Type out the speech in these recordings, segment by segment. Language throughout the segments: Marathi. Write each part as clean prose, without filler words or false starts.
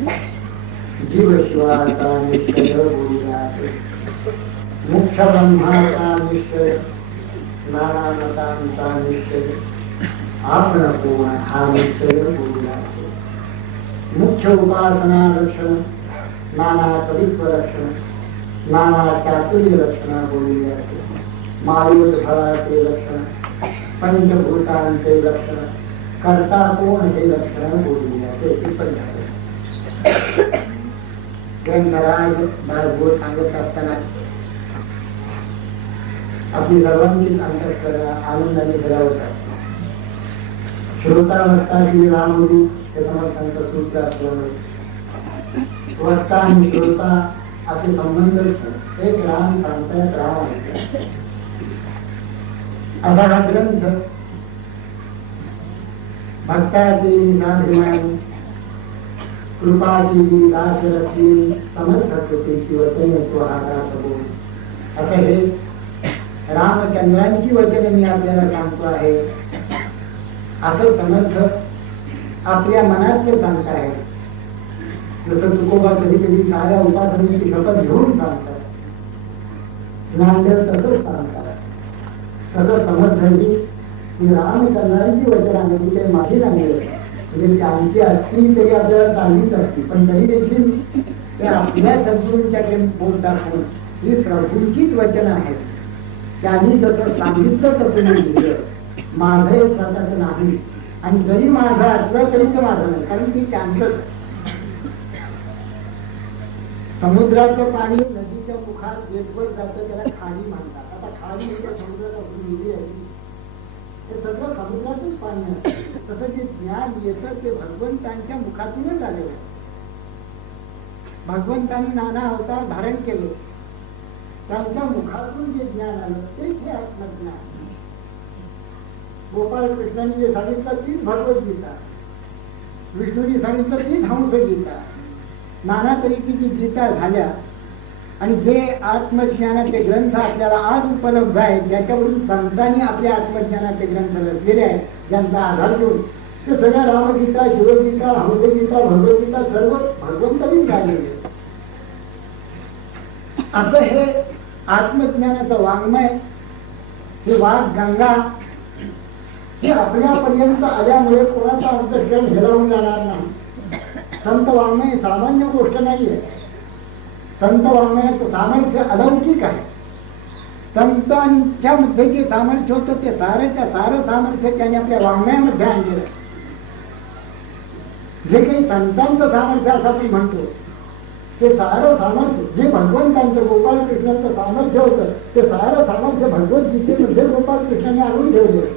जीव शिवाचा निश्चय बोलला, मुख्य ब्रह्माचा निश्चय, नाना मतांचा निश्चय, आपण कोण हा निश्चय बोलला. मुख्य उपासना लक्षण, नाना कवित्व लक्षण, नाना चातुर्य लक्षण बोलली आहे. मायूस फळाचे लक्षण, पंचभूतांचे लक्षण, कर्ता कोण हे लक्षण बोलली आहे. ग्रंथराज दासबोध सांगत असताना आपली सर्वांची अंतःकरण आनंदाने भरावतात. श्रोता वक्ता श्री रामगुरु हे समर्थांच सूत्र असल्यामुळे वक्ता आणि श्रोता असे संबंध एक राम सांगतायत, राम ऐकतात. असा हा ग्रंथ भक्ताची साधनाने कृपाची दासरथी समर्थकृतीची वचन तो हातात बोल, असं हे रामचंद्रांची वचन मी आपल्याला सांगतो आहे. असं समर्थ आपल्या मनात सांगताय. जसं तुकोबा कधी कधी साऱ्या उपासनेची शपथ घेऊन सांगतात, नांदेड तसंच सांगतात. तसं समर्थांची रामचंद्रांची वचनामध्ये ते माझी नाही, म्हणजे त्यांची असती तरी आपल्याला चांगलीच असती, पण तरी देखील ते आपल्या सद्गुरूंच्याकडे बोट दाखवून ही प्रभूंचीच वचन आहे. त्यांनी जसं सांगितलं तसं नाही दिलं. माझं एक स्वतःच नाही, आणि जरी माझं असलं तरी ते माझं नाही, कारण ती त्यांचं. समुद्राचं पाणी नदीच्या मुखात येतवर जातं, त्याला खाडी म्हणतात. आता खाडी ही समुद्रात आपली आहे, हे सगळं समुद्राचंच पाणी आहे. तसं जे ज्ञान येतं ते भगवंतांच्या मुखातूनच आलेलं आहे. भगवंतांनी नाना अवतार धारण केले, त्यांच्या मुखातून जे ज्ञान आलं तेच हे आत्मज्ञान. गोपाळ कृष्णाने जे सांगितलं तीच भगवद्गीता, विष्णूने सांगितलं तीच हंसगीता. नाना तऱ्हेची जी गीता झाल्या, आणि जे आत्मज्ञानाचे ग्रंथ आपल्याला आज उपलब्ध आहेत, ज्याच्यावरून संतांनी आपल्या आत्मज्ञानाचे ग्रंथ रचलेले आहेत, ज्यांचा आधार घेऊन ते सगळ्या रामगीता, शिवगीता, हंसगीता, भगवद्गीता सर्व भगवंतांनीच झालेले. असं हे आत्मज्ञानाचं वाङ्मय, हे वाघ गंगा हे आपल्यापर्यंत आल्यामुळे कोणाचा अंतःकरण हेलावून जाणार नाही. संत वाङ्मय सामान्य गोष्ट नाहीये. संत वाङ्मयाचं सामर्थ्य अलौकिक आहे. संतांच्या मध्ये जे सामर्थ्य होतं ते सारं सामर्थ्य त्यांनी आपल्या वाङ्मयामध्ये आणलेलं आहे. जे काही संतांचं सामर्थ्य असं आपण म्हणतो ते सारं सामर्थ्य जे भगवंतांचं गोपाळकृष्णाचं सामर्थ्य होतं ते सारं सामर्थ्य भगवद्गीतेमध्ये गोपाळकृष्णाने आणून ठेवले.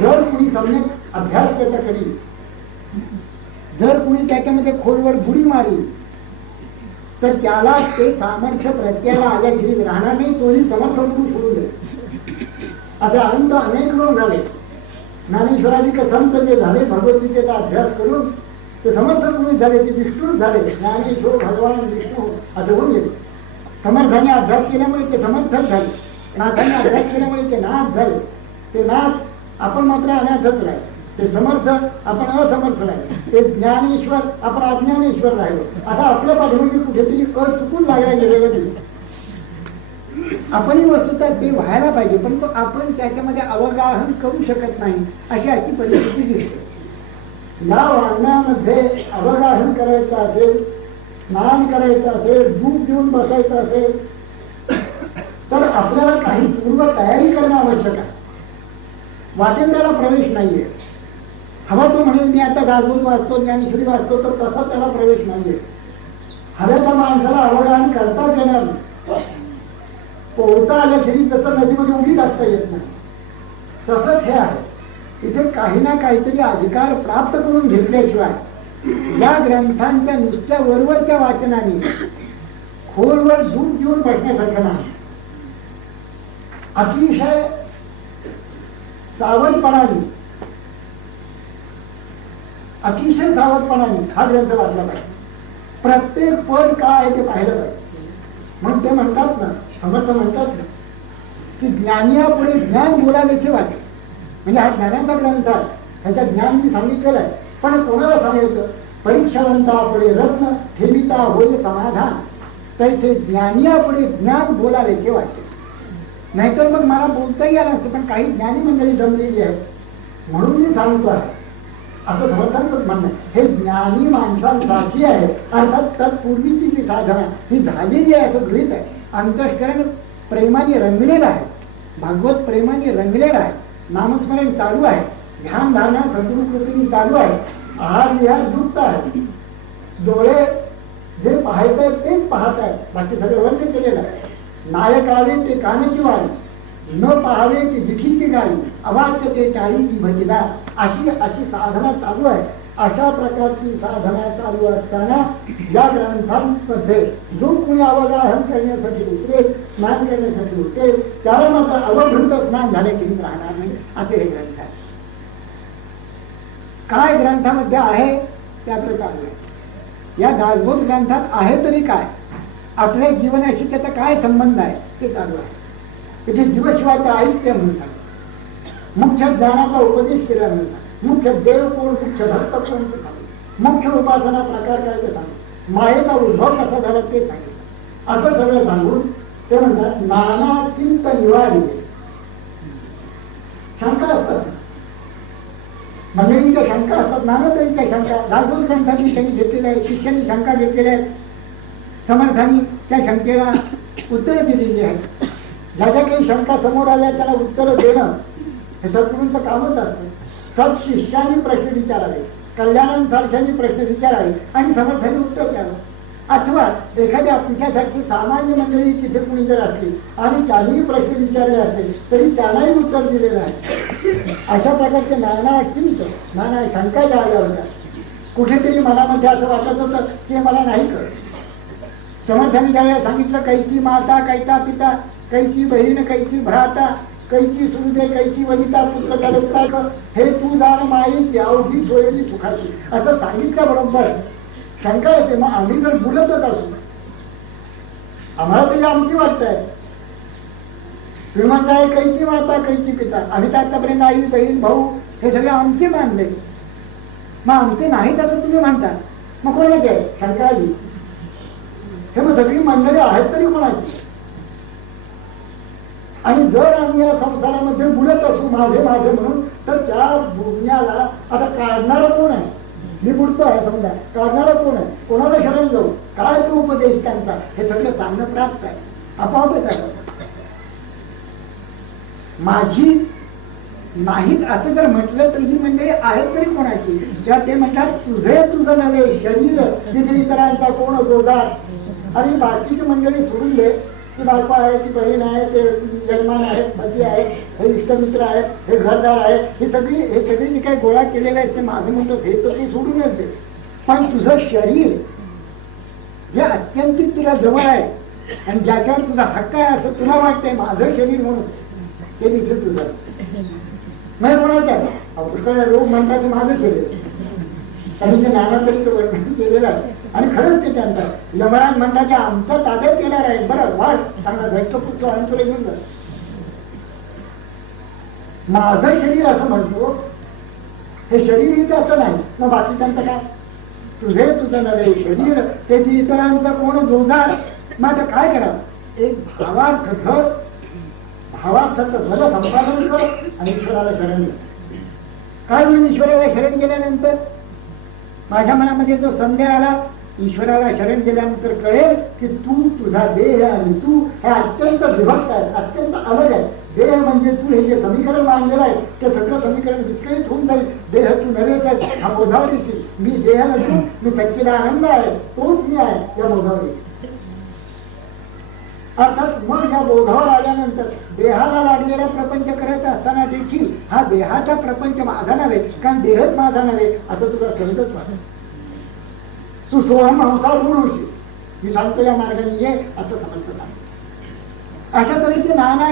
जर कुणी सम्यक अभ्यास त्याचा करी, जर कुणी त्याच्यामध्ये खोलवर बुडी मारी, तर त्याला ते सामर्थ्य प्रत्ययाला आल्याखेरीज राहणार नाही, तोही समर्थ म्हणून सोडून जाईल. असे अनंत अनेक लोक झाले. ज्ञानेश्वराजी संत जे झाले भगवद्गीतेचा अभ्यास करून ते समर्थ म्हणून झाले, ते विष्णूच झाले. ज्ञानेश्वर भगवान विष्णू असं होऊन गेले. समर्थाने अभ्यास केल्यामुळे ते समर्थच झाले, नाथाने अभ्यास केल्यामुळे ते नाथ झाले. ते नाथ आपण मात्र अनाथच राहिले, ते समर्थ आपण असमर्थ राहिले, ते ज्ञानेश्वर आपण अज्ञानेश्वर राहिलो. आता आपल्या पाठीमागे कुठेतरी चुकून लागायला गेलेलं दिसतं. आपणही वस्तुतः ते व्हायला पाहिजे, पण आपण त्याच्यामध्ये अवगाहन करू शकत नाही, अशी आजची परिस्थिती दिसते. या वाङ्मयामध्ये अवगाहन करायचं असेल, स्नान करायचं असेल, दूध देऊन बसायचं असेल, तर आपल्याला काही पूर्व तयारी करणं आवश्यक आहे. वाटेल त्याला प्रवेश नाहीये. हवा तो म्हणेल मी आता दासबोध वाचतो, ज्ञानेश्वरी वाचतो, तर तसा त्याला प्रवेश नाहीये. हव्या त्या माणसाला अवगाहन करताच येणार नाही. पोहता आल्याखेरी तसं नदीमध्ये उडी टाकता येत नाही. तसंच हे आहे. इथे काही ना काहीतरी अधिकार प्राप्त करून घेतल्याशिवाय या ग्रंथांच्या नुसत्या वरवरच्या वाचनाने खोलवर झूट देऊन बसण्यासारखं नाही. अतिशय सावधपणाने हा ग्रंथ वाचला पाहिजे. प्रत्येक पद काय आहे ते पाहिलं पाहिजे. म्हणून ते म्हणतात ना, समर्थ म्हणतात ना, की ज्ञानियापुढे ज्ञान बोलावेचे वाटे. म्हणजे हा ज्ञानाचा ग्रंथ आहे, ह्याच्यात ज्ञान मी सांगितलेलं आहे, पण कोणाला सांगायचं? परीक्षावंता पुढे रत्न ठेविता होय समाधान, तैसे ज्ञानी पुढे ज्ञान बोलावे ते वाटते. नाहीतर मग मला बोलताही आलं असतं, पण काही ज्ञानी मंडळी जमलेली आहे म्हणून मी सांगतो आहे असं समर्थांचं म्हणणं. हे ज्ञानी माणसांसाठी आहे. अर्थात तत्पूर्वीची जी साधना ही झालेली आहे असं गृहीत आहे. अंतःकरण प्रेमाने रंगलेलं आहे, भागवत प्रेमाने रंगलेलं आहे, नामस्मरण चालू आहे, ध्यान धारणा सद्गुरू कृतीने चालू आहे, आहार विहार युक्त आहे, डोळे जे पाहत आहेत तेच पाहत आहेत, बाकी सगळं वर्ग केलेलं आहे. नायक आवे ते कानाची वाणी, न पाहावे ते जिठीची गाडी, अवाच्य ते टाळीची भजिदा, अशी अशी साधना चालू आहे. अशा प्रकारची साधना चालू असताना या ग्रंथांमध्ये जो कुणी अवगाहन करण्यासाठी उतरेल, स्नान करण्यासाठी उतरेल, त्याला मात्र अवभृत स्नान झाल्याची राहणार नाही असे हे ग्रंथ आहे. काय ग्रंथामध्ये आहे ते आपलं चालू आहे. या दासबोध ग्रंथात आहे तरी काय, आपल्या जीवनाशी त्याचा काय संबंध आहे ते चालू आहे. तिथे जीवशिवाचं ऐक्य म्हणून सांग, मुख्य ज्ञानाचा उपदेश केला म्हणून सांग, मुख्य देव कोण, मुख्य भक्त कोण ते सांग, मुख्य उपासना प्रकार काय ते सांग, मायेचा उद्भव कसा झाला ते सांगितलं. असं सगळं सांगून ते म्हणतात नाना चिंत निवारी. शंका असतात, मंडळींच्या शंका असतात, नाना तऱ्हेच्या शंका. दासबोध ग्रंथांनी त्यांनी घेतलेल्या आहेत, शिष्यांनी शंका घेतलेल्या आहेत, समर्थांनी त्या शंकेला उत्तरं दिलेली आहेत. ज्या ज्या काही शंका समोर आल्या त्याला उत्तरं देणं हे सद्गुरूंचं कामच असतं. सत्शिष्यांनी प्रश्न विचारावे, कल्याणांसारख्यांनी प्रश्न विचारावे आणि समर्थांनी उत्तर द्यावं. अथवा एखाद्या तुमच्यासारखी सामान्य मंडळी तिथे कुणी जर असली आणि त्यांनीही प्रश्न विचारले असते तरी त्यांनाही उत्तर दिलेलं आहे. अशा प्रकारचे नाना चिंत, नाना शंका ज्या आल्या होत्या, कुठेतरी मनामध्ये असं वाटत होतं की मला नाही कळत. समर्थांनी ज्यावेळेला सांगितलं कैची माता कैचा पिता, कैची बहीण कैची भ्राता, कैची सुरुदे कैची वनिता पुत्र कलेक्टर, हे तू जाण मायेची अवघी सोयरी सुखाची, असं सांगितलं बरोबर शंका येते. मग आम्ही जर बोलतच असू, आम्हाला तरी आमची वाटतंय, तुम्ही म्हणताय कैची माता कैची पिता, आम्ही तर आतापर्यंत आई बहीण भाऊ हे सगळे आमचे मानले, मग आमचे नाहीत असं तुम्ही म्हणता, मग कोणाचे आहे शंका आली. हे मग सगळी मंडळी आहेत तरी कोणाची. आणि जर आम्ही या संसारामध्ये बुडत असू माझे माझे म्हणून, तर त्या बुडण्याला आता काढणारा कोण आहे. मी बुडतो आहे समजा, काढणारा कोण आहे, कोणाला शरण जाऊ, काय तो उपदेश त्यांचा, हे सगळं सांगणं प्राप्त आहे, आपोआपच आहे. माझी नाहीत असं जर म्हटलं तर ही मंडळी आहेत तरी कोणाची. त्या ते म्हणतात तुझे तुझं नव्हे शरीर, तिथे इतरांचा कोण जोजार. आणि बाकीची मंडळी सोडून दे, ती बायको आहे, ती बहीण आहे, ते यजमान आहेत, भजी आहेत, हे इष्टमित्र आहेत, हे घरदार आहेत, हे सगळी जी काही गोळा केलेलं आहे ते माझं म्हणतो हे तर ते सोडूनच दे. पण तुझं शरीर जे अत्यंतिक तुला जवळ आहे आणि ज्याच्यावर तुझा हक्क आहे असं तुला वाटतंय माझं शरीर म्हणून, ते देखील तुझं नाही कोणाचं आहे. पुष्कळ लोक म्हणतात ते माझं शरीर, त्यांनी जे नानाचं वर्णन केलेलं आहे आणि खरंच ते त्यांचं. यमराज म्हणतात की आमचं ताब्यात येणार आहे, बरं वाढ चांगला घट्ट पुढचं आणि तुला घेऊन जा. माझं शरीर असं म्हणतो, हे शरीर इथे असं नाही, मग बाकी त्यांचं काय. तुझे तुझं नव्हे शरीर, त्याची इतरांचं कोण जोजार. मग आता काय करावं, एक भावार्थ धर, भावार्थाचं भलं संपादन कर आणि ईश्वराला शरण घे. काय म्हणून ईश्वराला शरण गेल्यानंतर माझ्या मनामध्ये जो संदेह आला, ईश्वराला शरण गेल्यानंतर कळेल की तू, तुझा देह आणि तू हे अत्यंत विभक्त आहे, अत्यंत अलग आहे. देह म्हणजे तू, हे जे समीकरण मांडलेलं आहे ते सगळं समीकरण विस्कळीत होऊन जाईल. देह तू नव्हेच आहे हा बोधावर येशील. मी देह नसून मी सच्चिदानंद आहे, तोच मी आहे या बोधावर येईल. अर्थात मग या बोधावर आल्यानंतर देहाला लागलेला प्रपंच करत असताना देखील हा देहाचा प्रपंच माझा नव्हे, कारण देहच माझा नव्हे असं तुला समजत वाटत. तू सोहम हंसार ऋण होशील, मी सांगतो या मार्गाने ये असं समजत. अशा तऱ्हेचे नाना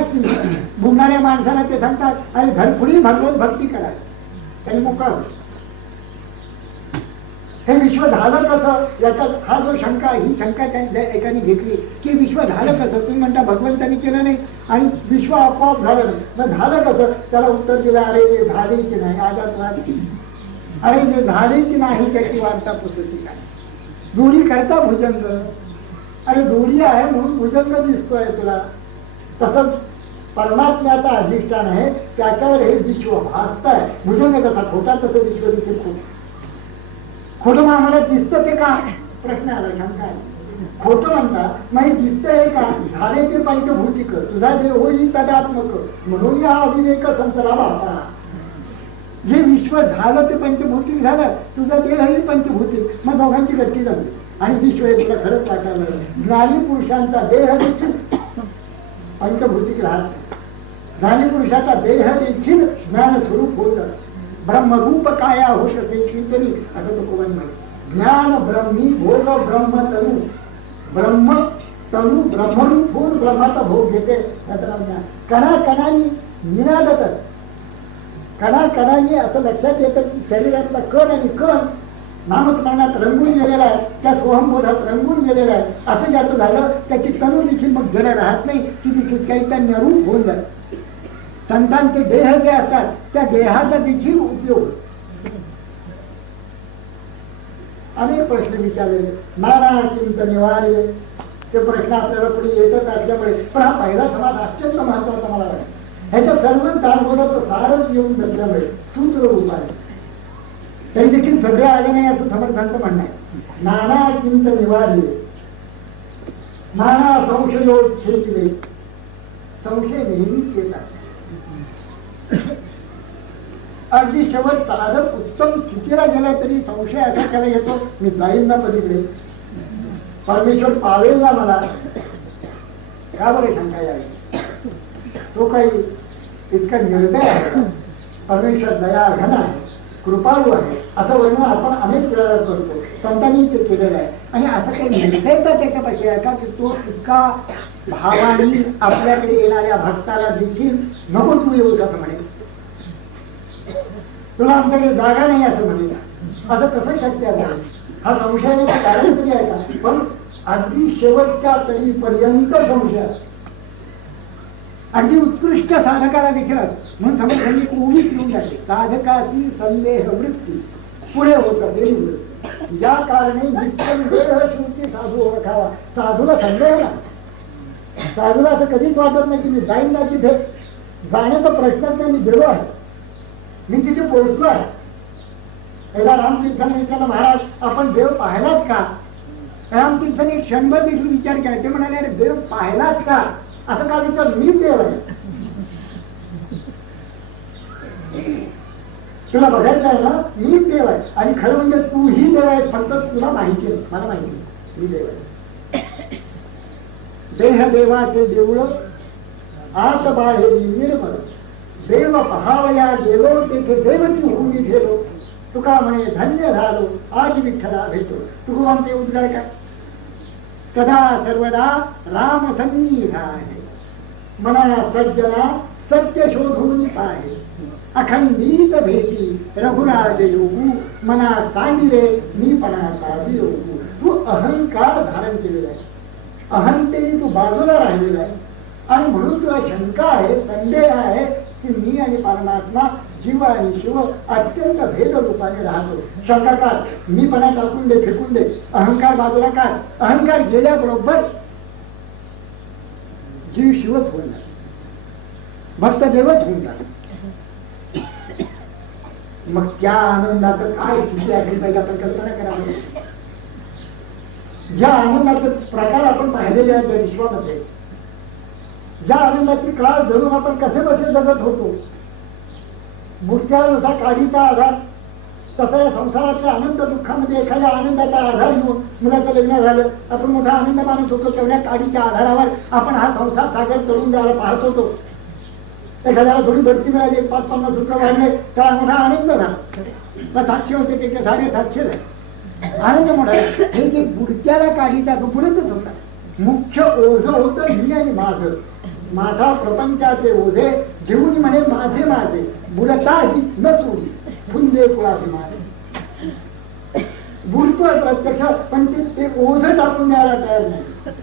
बुडणाऱ्या माणसाला ते सांगतात आणि धडपुडी भगवत भक्ती करा, त्यांनी मोकळा होईल. हे विश्व झालं कसं, याच्यात हा जो शंका, ही शंका त्या एकाने घेतली की विश्व झालं कसं. तुम्ही म्हणता भगवंतानी केलं नाही आणि विश्व आपोआप झालं नाही, मग झालं कसं. त्याला उत्तर दिलं अरे ते झाले की नाही, आजात अरे जे झाले की नाही त्याची वार्ता पुसती काय. दोरी करता भुजंग, अरे दोरी आहे म्हणून भुजंग दिसतोय तुला. तसंच परमात्म्याचा अधिष्ठान आहे, त्याच्यावर हे विश्व भासतंय. भुजंग कसा खोटा, तसं विश्व देखील खोट. खोटं मग आम्हाला दिसतं ते का प्रश्न आला. शंका आहे. खोटं म्हणतात नाही दिसतंय का, झाले ते पंचभूतिक, तुझा देह होई तदात्मक, म्हणून या अविवेक संचला बापा. जे विश्व झालं ते पंचभौतिक झालं, तुझा देहही पंचभौतिक, मग दोघांची गट्टी जमली आणि विश्व हे तुला खरंच वाटायला लागलं. ज्ञानी पुरुषांचा देह देखील पंचभौतिक राहत, ज्ञानी पुरुषाचा देह देखील ज्ञान स्वरूप होत, ब्रह्मरूप काया होत असे चिंतनी, असं तो कोण म्हणे. ज्ञान ब्रह्मी भोग ब्रह्म तनु, ब्रह्म तनु ब्रह्मरूप होऊन ब्रह्माचा भोग घेते. कणा कणानी निनादत, कणा कणाने असं लक्षात येतं की शरीरातला कण आणि कण नामस्मरणात रंगून गेलेला आहे, त्या सोहमबोधात रंगून गेलेला आहे. असं ज्याचं झालं त्याची तनु देखील मग जड राहत नाही, ती देखील चैतन्य रूप होऊन जाते. संतांचे देह जे असतात त्या देहाचा देखील उपयोग. अनेक प्रश्न विचारलेले, नाना चिंत निवारले, ते प्रश्न आपल्याला पुढे येतच असल्यामुळे. पण हा पहिला समाज अत्यंत महत्वाचा मला वाटतं. ह्याच्या सर्व तालगोलाचं सारच येऊन धरल्यामुळे सूत्र रूप आहे. तरी देखील सगळे आले नाही असं समर्थांचं म्हणणं आहे. नाना चिंत निवारले, नाना संशयोच्छेदिले, संशय नेहमीच येतात. अगदी शेवट साधक उत्तम स्थितीला गेला तरी संशय असा त्याला येतो, मी जाईन ना पलीकडे, परमेश्वर पावेल ना मला, का बरं शंका यावी. तो काही इतका निर्दय आहे, परमेश्वर दया घन आहे, कृपाळू आहे, असं वर्णन आपण अनेक वेळा करतो. संतांनी ते केलेलं आहे. आणि असं काही निर्दयता त्याच्यापाशी आहे का की तो इतका भावाने आपल्याकडे येणाऱ्या भक्ताला देखील नको तू येऊस असं म्हणेल, तुला आमच्याकडे जागा नाही असं म्हणेल. असं कसं शक्य आहे. हा संशयाचं कारण तरी आहे का. पण अगदी शेवटच्या तळीपर्यंत संशय असतो. अगदी उत्कृष्ट साधकाला देखील असतो. म्हणून समजली उभी ठेवून जाते, साधकाची संदेह वृत्ती पुढे होत असेल वृत्ती, या कारणे निसंदेह श्रुती साधू ओळखावा. साधूला संदेह नाही, साधूला असं कधीच वाटत नाही की मी जाईन ना तिथे, जाण्याचा प्रश्नच नाही, मी देव आहे, मी तिथे पोहोचलो आहे. एकदा रामतीर्थाने विचारलं, महाराज आपण देव पाहिलात का. रामतीर्थाने एक क्षणभर देखील विचार केला. ते म्हणाले, अरे देव पाहिलात का. असं का विचार, मी देव आहे, तुला बघायचं आहे ना, मी देव आहे. आणि खरं म्हणजे तूही देव आहे, फक्त तुला माहिती आहे, मला माहिती नाही, मी देव आहे. देह देवाचे देऊळ आत बाहेरी निर्मळ, देव पहावया गेलो तेथे देवती होऊन गेलो, तुका म्हणे धन्य झालो आज विठ्ठला भेटो. तुकोबांचे उद्गार काय. कदा सर्वदा राम सन्निध आहे, मना सज्जना सत्य शोधून पाहे, अखंडित भेटी रघुराज योगू, मना सांडिले मीपणाचा वियोगू. तू अहंकार धारण केलेला आहे, अहंतेने तू बाजूला राहिलेला आहे. आणि म्हणून तुला शंका आहे, संदेह आहे की मी आणि परमात्मा, जीव आणि शिव अत्यंत भेद रूपाने राहतो. शंका काढ, मीपणा टाकून दे, फेकून दे, अहंकार बाजूला काढ. अहंकार गेल्याबरोबर जीव शिवच होऊन जातो, भक्त देवच होऊन जातो. मग त्या आनंदाचं काय स्थिती असली पाहिजे आपण कल्पना करावी. ज्या आनंदाचे प्रकार आपण पाहिलेले आहेत त्या विश्वामध्ये, ज्या आनंदाची काळ धरून आपण कसे बसे जगत होतो, मूर्त्याला जसा काडीचा आधार तसा या संसाराच्या आनंद दुःखामध्ये एखाद्या आनंदाचा आधार घेऊन मुलाचं लग्न झालं, आपण मोठा आनंद मानत होतो. तेवढ्या काडीच्या आधारावर आपण हा संसार सागर करून द्यायला पाहत होतो. एखाद्याला थोडी बढती मिळाली, 5-50 रुपये वाढले, त्याला मोठा आनंद झाला. साक्षी होते, त्याचे 750 झाले, आनंद मोठा. हे जे बुडत्याला काढीचा तो पुढेच होता. मुख्य ओझं होतं मी आणि माझं, माझा प्रपंचाचे ओझे जीवनी म्हणे माझे माझे, बुडताही न सोडी फुंदे कुळाचे माझे. बुडतोय प्रत्यक्ष, पण ते ओझं टाकून द्यायला तयार नाही.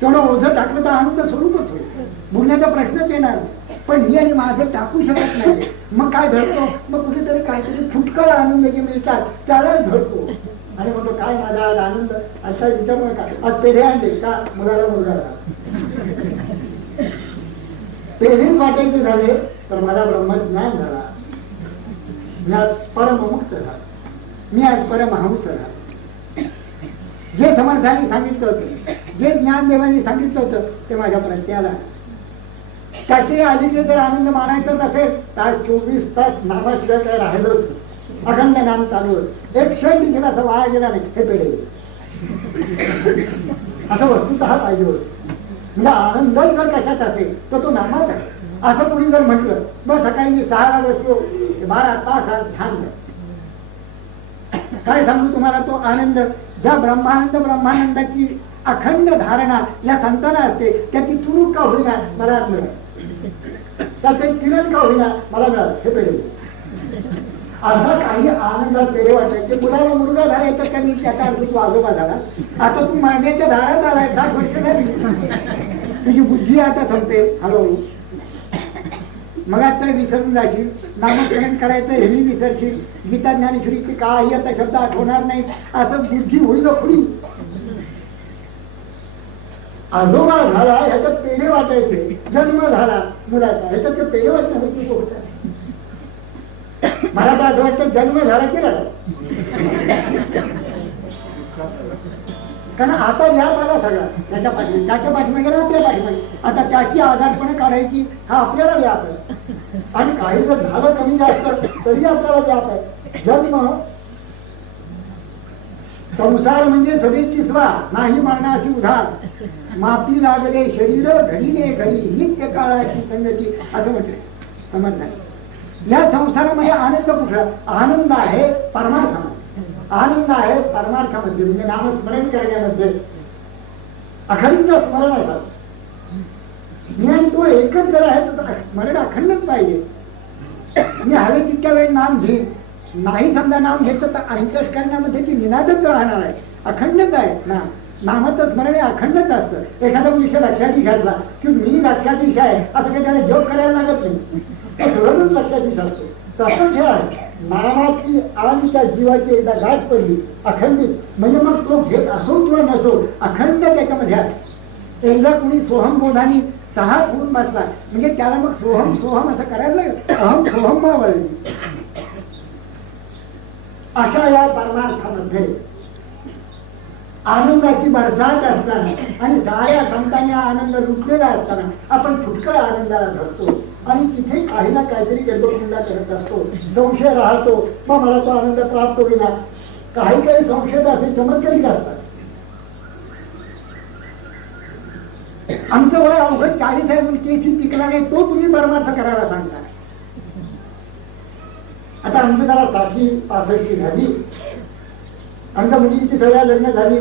तेवढं ओझं टाकलं तर आनंद स्वरूपच होईल, बोलण्याचा प्रश्नच येणार नाही. पण मी आणि माझं टाकू शकत नाही, मग काय धरतो, मग कुठेतरी काहीतरी फुटकळ आनंद जे मिळतात त्यालाच धरतो आणि म्हणतो काय माझा आज आनंद. असा विचार नका, आज पेढे आणले का, मुलाला मुलगा पेढेच वाटायचे झाले तर मला ब्रह्मज्ञान झाला, मी आज परममुक्त झाला, मी आज परमहंस झाला. जे समर्थाने सांगितलं होतं, जे ज्ञानदेवांनी सांगितलं होतं ते माझ्या प्रत्याला. त्याचे अलीकडे जर आनंद मानायचाच असेल तर 24 तास नामाशिवाय काय राहिलोच, अखंड नाम चालू होत, एक क्षण देखील असं वाया गेला नाही. हे पेढे असं वस्तुतः पाहिजे होत. म्हणजे आनंद जर कशात असेल तर तो नामात आहे. असं कोणी जर म्हटलं मग सकाळी मी 6ला बसलो 12 तास ध्यान, काय सांगू तुम्हाला, तो आनंद ज्या ब्रह्मानंदाची अखंड धारणा या संतांना असते त्याची चुणूक का होईना मला मिळाल, त्याचे किरण का होईना मला मिळाल. हे पेढे आता काही आनंदात पेढे वाटायचे. मुलाला मुलगा झाला तर त्यांनी त्याचा अर्थ तू आजोबा झाला, आता तू मांडण्याच्या दारात आलाय, 10 वर्ष झाली, तुझी बुद्धी आता थांबते हळूहळू. मग आता विसरून जाशील, नामकरण करायचं हेही विसरशील, गीता ज्ञानेश्वरीची काही आता शब्द आठवणार नाही, असं बुद्धी होईल पुढी. आजोबा झाला ह्याच्यात पेढे वाटायचे, जन्म झाला मुलाचा ह्याच्यात ते पेढे वाटण्याची गोष्ट आहे. मला तर असं वाटतं जन्म झाला की राहिला, कारण आता व्याप आला सगळा त्याच्या पाठीमागे, त्याच्या पाठीमागे आपल्या पाठीमागे. आता त्याची आजारपणे काढायची हा आपल्याला व्याप आहे, आणि काही जर झालं कमी जास्त तरी आपल्याला व्याप आहे. जन्म संसार म्हणजे सदैची स्वा, नाही मरणाची उधार, मापी लागले शरीर घडीने घडी, नित्य काळाची संगती, असं म्हटले समजलं. या संसारामध्ये आनंद कुठला, आनंद आहे परमार्थामध्ये, आनंद आहे परमार्थामध्ये, म्हणजे नामस्मरण करण्यामध्ये अखंड स्मरण आहे. मी आणि तो एकच जर आहे तर स्मरण अखंडच पाहिजे. मी हवे तितक्या वेळी नाम घेईन, नाही समजा नाम घेतलं तर अंतःकरणामध्ये ती निनादच राहणार आहे, अखंडच आहे ना. नामाचं स्मरण हे अखंडच असतं. एखादा विषय लक्षात घ्यायला की मी लक्षात आहे असं काही त्याला जॉब करायला लागत नाही, तो सगळंच लक्षात असतो. तसंच हे आहे, नामाची आणि त्या जीवाची एकदा गाठ पडली अखंडित, म्हणजे मग तो घेत असो किंवा नसो अखंड त्याच्यामध्ये आहे. एकदा कुणी सोहम बोधानी 6 होऊन बसला म्हणजे त्याला मग सोहम सोहम असं करायला लागेल, अहम सोहम वळली. अशा या परमार्थामध्ये आनंदाची बरसाट असताना आणि साऱ्या संतांनी आनंद लुटलेला असताना आपण फुटकळ आनंदाला धरतो आणि तिथे काही ना काहीतरी गडबडगुंडा करत असतो, संशय राहतो, मग मला तो आनंद प्राप्त होईना. काही काही संशय असे चमत्कारिक असतात. आमचं वय अवघड 40 आहे, केसी पिकला नाही, तो तुम्ही परमार्थ करायला सांगता. आता आमचं त्याला 60-65 झाली, आमच्या मुलींची सगळ्या लग्न झाली,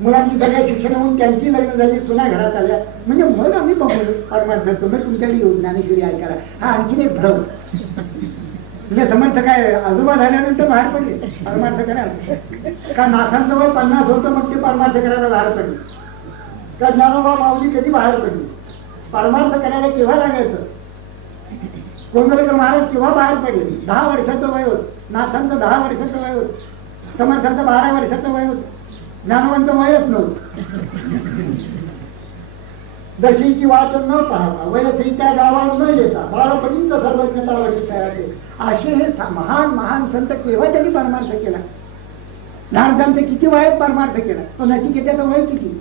मुलांची सगळ्या शिक्षण होऊन त्यांची लग्न झाली, सुना घरात आल्या, म्हणजे मग आम्ही बघू परमार्थाचं. मग तुमच्याकडे येऊन ज्ञानेश्वरी ऐकायला हा आणखीन एक भ्रम. म्हणजे समर्थ काय आजोबा झाल्यानंतर बाहेर पडले परमार्थ करायला, का नाथांजवळ 50 होतं मग ते परमार्थ करायला बाहेर पडले, का ज्ञानोबा माऊली कधी बाहेर पडली. परमार्थ करायला केव्हा लागायचं, कोंडलेकर महाराज केव्हा बाहेर पडले, 10 वर्षाचं वय होत, नाथांचं 10 वर्षाचं वय होत, समर्थांचं 12 वर्षाचं वय होत, ज्ञानवंत वयच नव्हतं. दशीची वाट न पाहता वयची त्या गावाला न येता बाळपणीच सर्वज्ञता तयार. असे हे महान महान संत केव्हा त्यांनी परमार्थ केला. ज्ञानदांचं किती वयात परमार्थ केला, तो नचिकेताचं वय किती,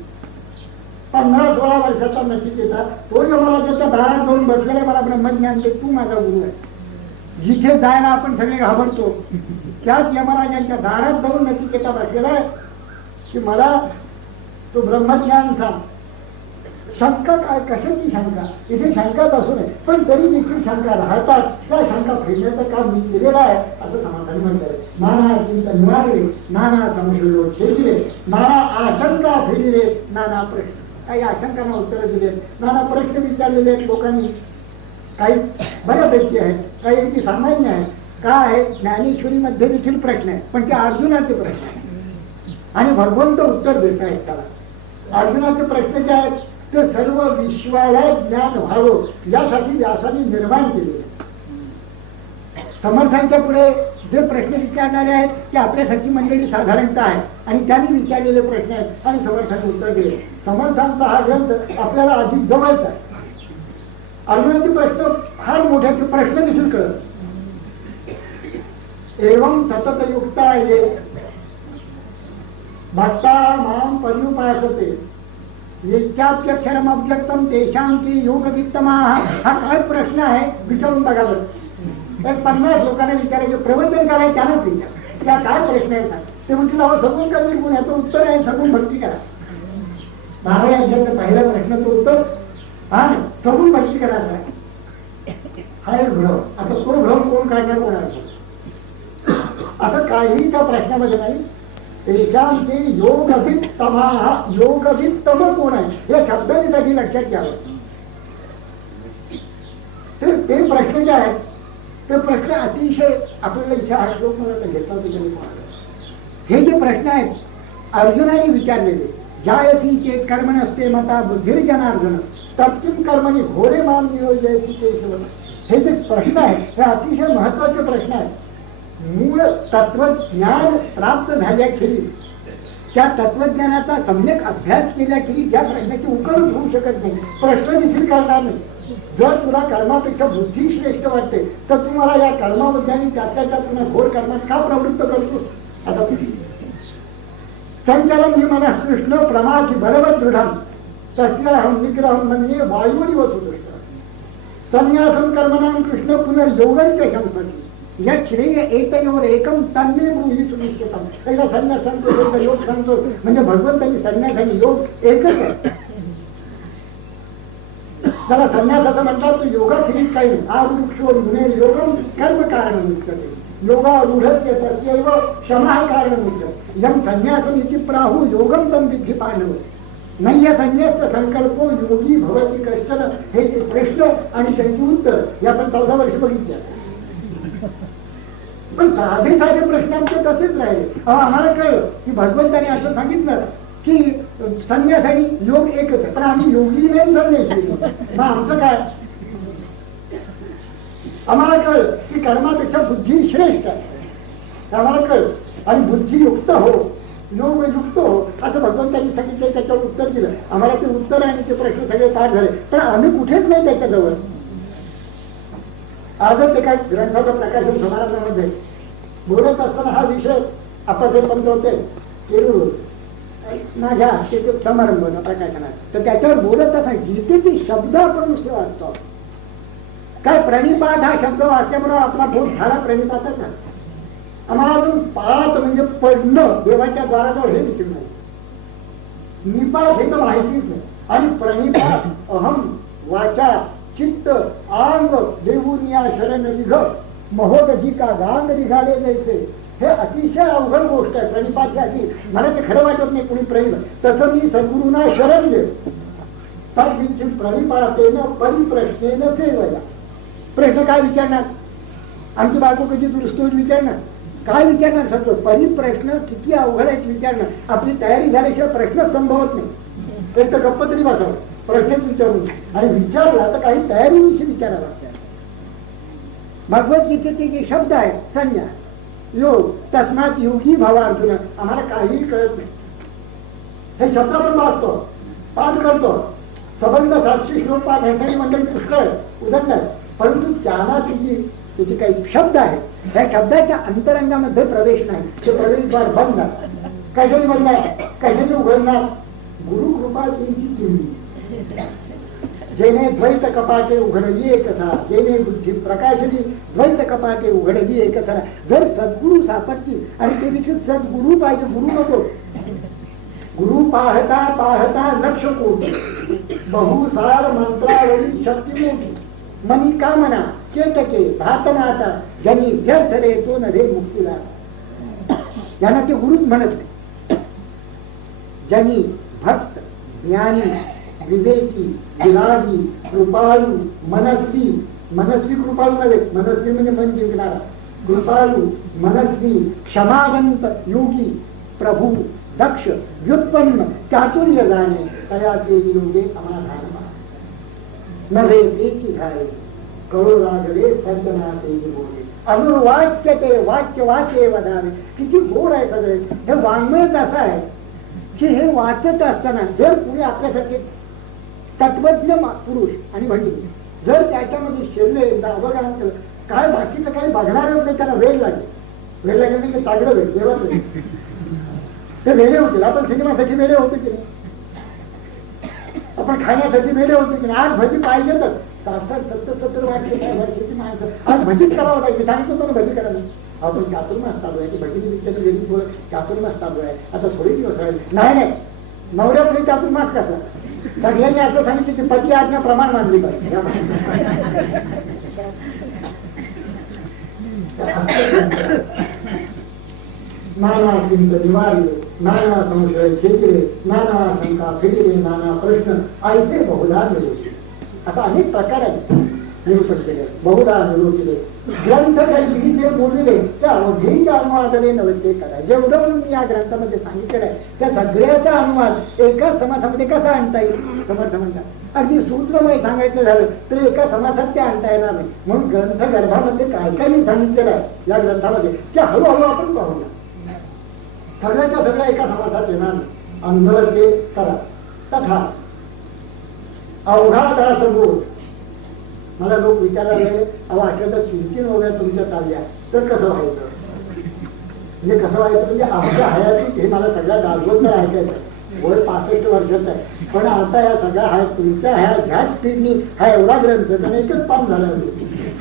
15-16 वर्षाचा नचिकेता. तो यमराजाच्या दारात जाऊन बसलेला, मला ब्रह्मज्ञान दे, तू माझा गुरु आहे. जिथे जायला आपण सगळे घाबरतो त्याच यमराजांच्या दारात जाऊन नचिकेता बसलेला आहे की मला तो ब्रह्मज्ञान सांग. शंका काय, कशाची शंका, इथे शंकाच असू नये, पण तरी देखील शंका राहतात, त्या शंका फेडण्याचं काम मी केलेलं आहे असं समाधान म्हणतात. नाना चिंता निवारले, नाना संशय छेदले, नाना आशंका फेडले, नाना प्रश्न, काही आशंकांना उत्तरं दिलेत, नाना प्रश्न विचारलेले आहेत लोकांनी. काही बऱ्यापैकी आहेत, काही अगदी सामान्य आहेत. काय आहे, ज्ञानेश्वरीमध्ये देखील प्रश्न आहे, पण ते अर्जुनाचे प्रश्न आहे आणि भगवंत उत्तर देत आहेत त्याला. अर्जुनाचे प्रश्न जे आहेत ते सर्व विश्वाला ज्ञान व्हावं यासाठी व्यासाने निर्माण केले. समर्थांच्या पुढे जे प्रश्न विचारणारे आहेत ते आपल्यासारखी मंडळी साधारणतः आहे आणि त्यांनी विचारलेले प्रश्न आहेत आणि समर्थांनी उत्तर दिले. समर्थांचा हा ग्रंथ आपल्याला अधिक जवळचा आहे. अर्जुनाचे प्रश्न फार मोठ्याचे प्रश्न देखील कळत. एवं सतत युक्ता ये भक्ता माम पर्युपासते येच्याप्यक्षरम अव्यक्तम तेषां की योगवित्तमा. हा काय प्रश्न आहे विचारून बघा बरं. 50 लोकांना विचारायचे प्रवचन करायचे त्यांनाच विचार त्या काय प्रश्न आहेत ते म्हटलं अहो सगून का निर्गुण याचं उत्तर आहे सगून भक्ती करा. महाराजांच्या पहिल्या प्रश्नाचं उत्तर हा सगून भक्ती करा हा एक भ्रम. आता तो भ्रम कोण काढणार कोणाला आता काही त्या प्रश्नामध्ये नाही. तेच्यामध्ये योगवित्तमा. योगवित्तम कोण आहे या शब्दासाठी लक्षात घ्यावं. ते प्रश्न जे आहेत ते प्रश्न अतिशय आपल्याला इथे हा श्लोक मला घेतला होता. हे जे प्रश्न आहेत अर्जुनाने विचारलेले जायसी चेत कर्म नसते मता बुद्धिर्जनार्दन तत्किम कर्मणी घोरे माम नियोजयाची केशव. हे जे प्रश्न आहेत हे अतिशय महत्वाचे प्रश्न आहेत. मूळ तत्वज्ञान प्राप्त झाल्याखेरीज त्या तत्वज्ञानाचा सम्यक अभ्यास केल्याखेरीज ज्या प्रश्नाची उकलच होऊ शकत नाही. प्रश्न देखील करणार नाही. जर तुला कर्मापेक्षा बुद्धी श्रेष्ठ वाटते तर तुम्हाला या कर्मामध्ये आणि त्याच्या तुला घोर कर्मात का प्रवृत्त करतोस. आता संचलन ही मला कृष्ण प्रमाची बरोबर दृढम तस्याहम निग्रहम म्हणजे वायुनी वसुदृष्ट संन्यासम कर्मणाम कृष्ण पुनर्योगंच शंसती या श्रेय एकयोर एकम तन्मे ब्रूहि सुनिश्चितम. एकदा संन्यास सांगतो एकदा योग सांगतो म्हणजे भगवंतांनी संन्यास आणि योग एकच आहे. त्याला संन्यास असं म्हणतात तो योगाखेरीज काही नाही. आरुक्षोर गुणे योगम कर्म कारण मुच्यते योगारूढस्य तस्यैव क्षमा कारण मुच्यते यम संन्यासम इति प्राहु योगम तम विद्धि पांडव नय्य संन्यास संकल्पो योगी भवती कष्टन. हे प्रश्न आणि त्यांची उत्तर हे आपण 14 वर्ष बघितले. पण साधे साधे प्रश्न आमचे तसेच राहिले. आम्हाला कळलं की भगवंताने असं सांगितलं की संन्यास आणि योग एकच आहे पण आम्ही योगी नाही संन्यासी. मग आमचं काय. आम्हाला कळलं की कर्मापेक्षा बुद्धी श्रेष्ठ आहे आम्हाला कळलं आणि बुद्धियुक्त हो योगयुक्त हो असं भगवंतांनी सांगितलं. त्याच्यावर उत्तर दिलं. आम्हाला ते उत्तर आणि ते प्रश्न सगळे पाठ झाले पण आम्ही कुठेच नाही त्याच्याजवळ. आजच एका ग्रंथाचं प्रकाशन समारंभामध्ये बोलत असताना हा विषय आपण बंद होते केरूर माझ्या हस्ते समारंभ होता प्रकाशनात तर त्याच्यावर बोलत असताना गीतेचे शब्द आपण नुसते वाचतो. काय प्रणिपात हा शब्द वाचल्यामुळे आपला बोध झाला प्रणिपातच नाही. आम्हाला अजून पाठ म्हणजे पडणं देवाच्या द्वाराजवळ हे देखील नाही. निपात हे तर माहितीच नाही. आणि प्रणिपात अहम वाचा चित्त अंग देऊन या शरण निघ महोदशी का गांग निघाले जायचे. हे अतिशय अवघड गोष्ट आहे. प्रणिपाताची मला ते खरं वाटत नाही कुणी प्रणिपात तसं मी सद्गुरूंना शरण दे तर प्रणिपातेनं परिप्रश्नेनं सेवया. प्रश्न काय विचारणार. आमची बायको कधी दुरुस्त होईल विचारणार. काय विचारणार सगळं परिप्रश्न किती अवघड आहेत विचारणं. आपली तयारी झाल्याशिवाय प्रश्नच संभवत नाही. एक तर गप्प तरी बसावं प्रश्नच विचारून आणि विचारला तर काही तयारीविषयी विचारायला लागतात. भगवद्गीतेचे जे शब्द आहेत संन्यास योग तस्मात योगी भावा अर्जुन आम्हाला काहीही कळत नाही. हे शब्द आपण वाचतो पाठ करतो सबंध 700 श्लोक पाठ भेटणारी मंडळी पुष्कळ उदंड आहे परंतु त्यांना त्याचे काही शब्द आहेत ह्या शब्दाच्या अंतरंगामध्ये प्रवेश नाही. ते प्रवेशद्वार बंद आहे. कशाने बंद आहे कशाने उघडणार. गुरुकृपा त्यांची केली जेणे द्वैत कपाटे उघडली एकथा जेणे बुद्धी प्रकाशनी द्वैत कपाटे उघडली एकथा. जर सद्गुरू सापडतील आणि ते देखील सद्गुरू पाहिजे गुरु नको. गुरु पाहता पाहता लक्ष कोटी बहुसार मंत्रावळी शक्ती मोठी मनी कामना चेतके भातनाता ज्यांनी व्यर्थ रे तो नव्हे मुक्तीला. यांना ते गुरुच म्हणत नाही. ज्यांनी भक्त ज्ञानी विवेकी विरागी कृपाळू मनस्वी मनस्वी कृपाळू नव्हे मनस्वी म्हणजे मन जिंकणारा कृपाळू मनस्वी क्षमावंत योगी प्रभू दक्ष व्युत्पन्न चातुर्य जाणे तया ते योगे समाधान नव्हे तेची घाळे कळू लागले सज्जना ते बोले अनुवाच्य ते वाच्य वाचे वदावे. किती गोड आहे सगळे. हे वाङ्मयच असं आहे की हे वाचत असताना जर पुढे आपल्यासारखे तत्वज्ञ पुरुष आणि मंडळी जर त्याच्यामध्ये शिरले अवगाहन केलं काय बाकीचं काही बघणार नाही त्याला वेळ लागेल. वेळ लागेल म्हणजे चांगलं वेळ देवाच वेळ ते वेळे होतील. आपण सिनेमासाठी वेळे होतो की नाही, आपण खाण्यासाठी वेळे होतो की नाही. आज भजी पाहिजेतच 60-70 वर्षाची माणसं आज भजीच करावं लागेल. सांगितलं तर भजी करा नाही. आपण चातुर्मास चालू आहे की भजीची विचारली गेली थोडं चातुर्मास चालू आहे आता थोडी दिवस राहील. नाही नवऱ्या पुढे चातुर्मास कसा सगळ्यांनी असं सांगितलं की पती आज्ञा प्रमाण मानली पाहिजे. नाना चिंत निवारले नाना संशय छेदले नाना शंका फिरले नाना प्रश्न ऐसे बहुधा निरोचले. आता अनेक प्रकार आहेत निरूपण केले बहुधा निरोचले. ग्रंथ काही जे बोलले त्या अवधीच्या अनुवादाने नव्हे करा. जेवढं म्हणून मी या ग्रंथामध्ये सांगितलेलं आहे त्या सगळ्याचा अनुवाद एकाच समासामध्ये कसा आणता येईल. समर्थ म्हणतात अगदी सूत्रमय सांगायचं झालं तर एका समासात ते आणता येणार नाही. म्हणून ग्रंथ गर्भामध्ये काय काय मी सांगितलेलं आहे या ग्रंथामध्ये त्या हळूहळू आपण पाहूया. सगळ्याच्या सगळ्या एका समासात येणार नाही. अंधळ ते करा तथा अवघादास बोध. मला लोक विचारायला अहो अशा तर 3-3 वगैरे तुमच्या चालल्या तर कसं व्हायचं म्हणजे कसं व्हायचं म्हणजे आमच्या हयातीत हे मला सगळ्या दाजवत तर ऐकायचं वय 65 वर्षाचं आहे पण आता या सगळ्या तुमच्या ह्या स्पीडनी हा एवढा ग्रंथ त्याने एकच पान झाला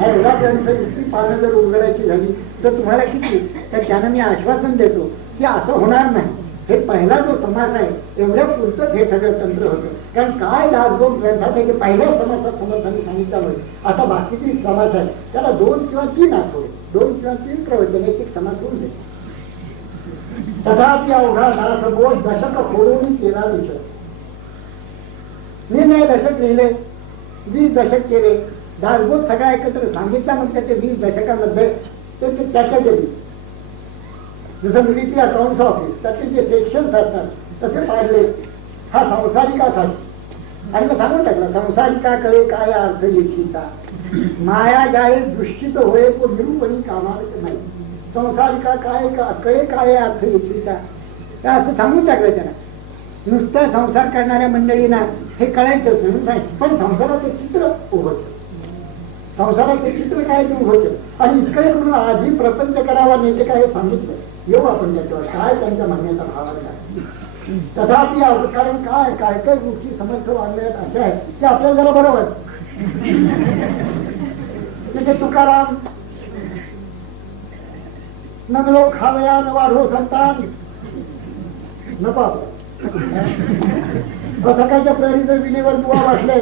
हा एवढा ग्रंथ इतकी पानं जर उघडायची झाली तर तुम्हाला किती. तर त्यानं मी आश्वासन देतो की असं होणार नाही. हे पहिला जो समाज आहे एवढ्या पुरतच हे सगळं तंत्र होतं. कारण काय दासबोध ग्रंथात आहे की पहिल्या समाजात समर्थांनी सांगितल्यामुळे आता बाकीची समाज आहे त्याला 2 किंवा 3 आठवडे 2 किंवा 3 प्रवचन एक समाज होऊन देतो. तथापि अवघा दासबोध दशक फोडून केला विषय. मी दशक लिहिले 20 दशक केले. दासबोध सगळा एकत्र सांगितला म्हणजे ते 20 दशकामध्ये ते त्याच्या गेली. जसं मिलिटरी अकाउंट्स ऑफिस त्याचे जे सेक्शन्स असतात तसे पाडले. हा संसारिकासाठी आणि मग सांगून टाकला संसारिका कळे काय अर्थ येशीचा माया जाळे दृष्टित होय तो निरूपणी कामार नाही. संसारिका काय कळे काय अर्थ येशीचा असं सांगून टाकलं त्यांना. नुसतं संसार करणाऱ्या मंडळींना हे कळायचंच नाही पण संसाराचं चित्र उभं संसाराचं चित्र काय ते उभं आणि इतकं करून आधी प्रपंच करावा नेते काय हे सांगितलं. येऊ आपण त्याच्यावर काय त्यांच्या म्हणण्याचा भाव आहे. तथापि कारण काय काय काय गोष्टी समर्थ वाढल्यात अशा आहेत की आपल्याला जरा बरं वाटतं. तिथे तुकाराम नगलो खावया न वाढो संतान नको आपलं सकाळच्या प्रहरीचं विनेवर बुवा वाटले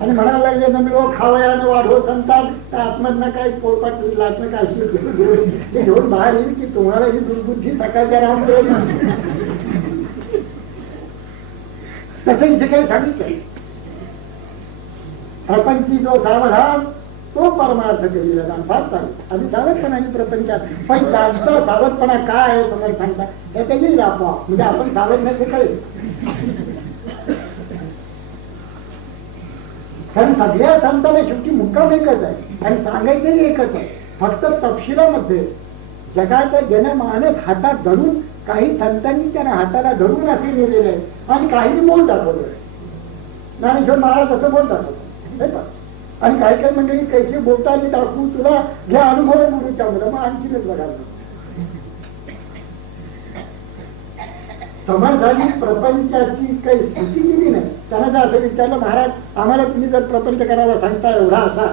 आणि म्हणायला लागले नमिळो खावयानं वाढो संतान तर आत्मधनं काही पोळपाट लाटणं काय ते घेऊन बाहेर येईल की तुम्हाला ही दुर्बुद्धी सकाळच्या राम तसं इथे काही सांगितलं. प्रपंची जो सावधान तो परमार्थ करील फार चालू आम्ही सावधपणाने प्रपंचात पण त्यांचा सावधपणा काय आहे समर्थांचा त्याच्या येईल आपोआप म्हणजे आपण सावध नाही ते कळेल. कारण सगळ्या संतांना शेवटी मुक्काम एकच आहे आणि सांगायचंही एकच आहे. फक्त तपशिलामध्ये जगाचा जनमानस हातात धरून काही संतांनी त्यांना हाताला धरून असे नेलेले आहे आणि काही बोल दाखवलं. ज्ञानेश्वर महाराज असं बोल दाखवतो आणि काही काही मंडळी कैसे बोलताना दाखवू तुला घ्या अनुभव म्हणून त्यामुळे मग आणखीनच बघायला. समर्थांनी प्रपंचाची काही स्तुती केली नाही. त्यांना जर असं विचारलं महाराज आम्हाला तुम्ही जर प्रपंच करायला सांगता एवढा असा